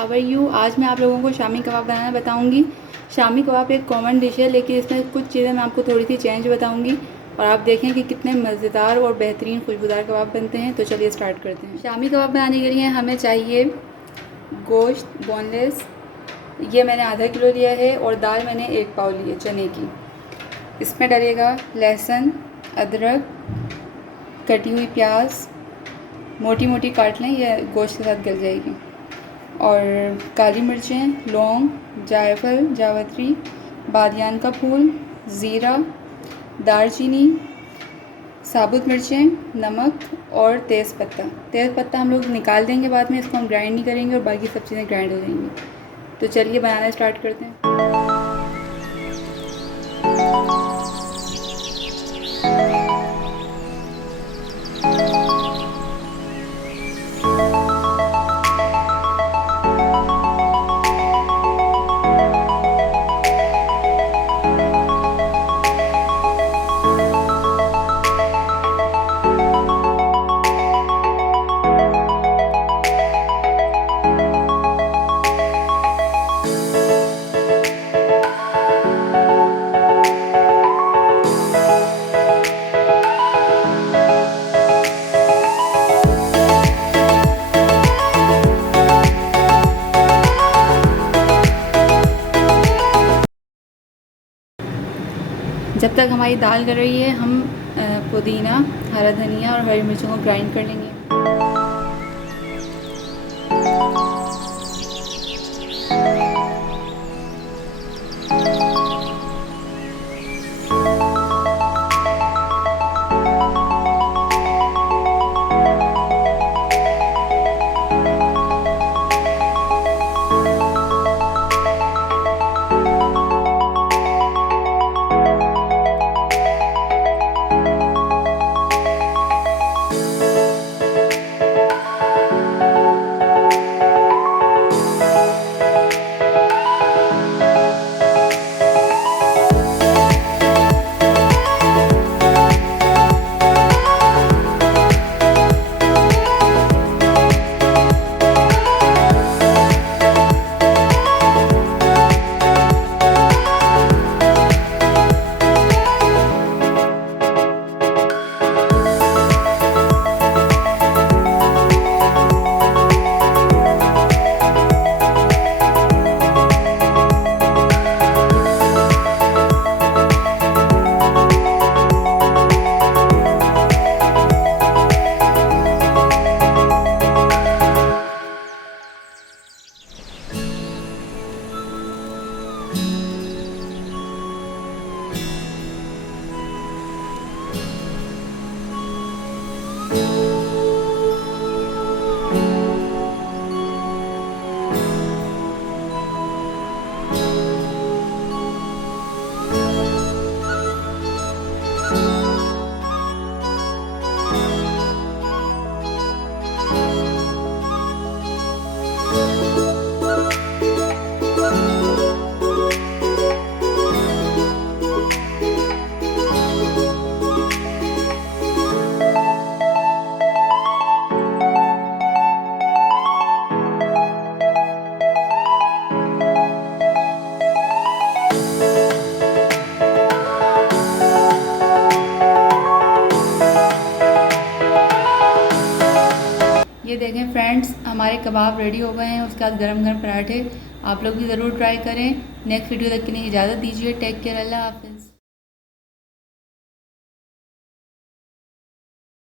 How are you. आज मैं आप लोगों को शामी कबाब बनाना बताऊंगी। शामी कबाब एक कॉमन डिश है, लेकिन इसमें कुछ चीज़ें मैं आपको थोड़ी सी चेंज बताऊंगी और आप देखें कि कितने मज़ेदार और बेहतरीन खुशबूदार कबाब बनते हैं। तो चलिए स्टार्ट करते हैं। शामी कबाब बनाने के लिए हमें चाहिए गोश्त बोनलेस, ये मैंने आधा किलो लिया है, और दाल मैंने 1 पाव ली है चने की। इसमें डलेगा लहसुन, अदरक, कटी हुई प्याज, मोटी मोटी काट लें, यह गोश्त के साथ गल जाएगी, और काली मिर्चें, लौंग, जायफल, जावित्री, बादियान का फूल, ज़ीरा, दालचीनी, साबुत मिर्चें, नमक और तेज़पत्ता हम लोग निकाल देंगे बाद में, इसको हम ग्राइंड नहीं करेंगे और बाकी सब चीज़ें ग्राइंड हो जाएंगी। तो चलिए बनाना स्टार्ट करते हैं। जब तक हमारी दाल गल रही है, हम पुदीना, हरा धनिया और हरी मिर्चों को ग्राइंड कर लेंगे। ये देखें फ्रेंड्स, हमारे कबाब रेडी हो गए हैं। उसके बाद गरम गरम पराठे। आप लोग भी ज़रूर ट्राई करें। नेक्स्ट वीडियो तक के लिए इजाज़त दीजिए। टेक केयर, अल्लाह हाफ़िज़।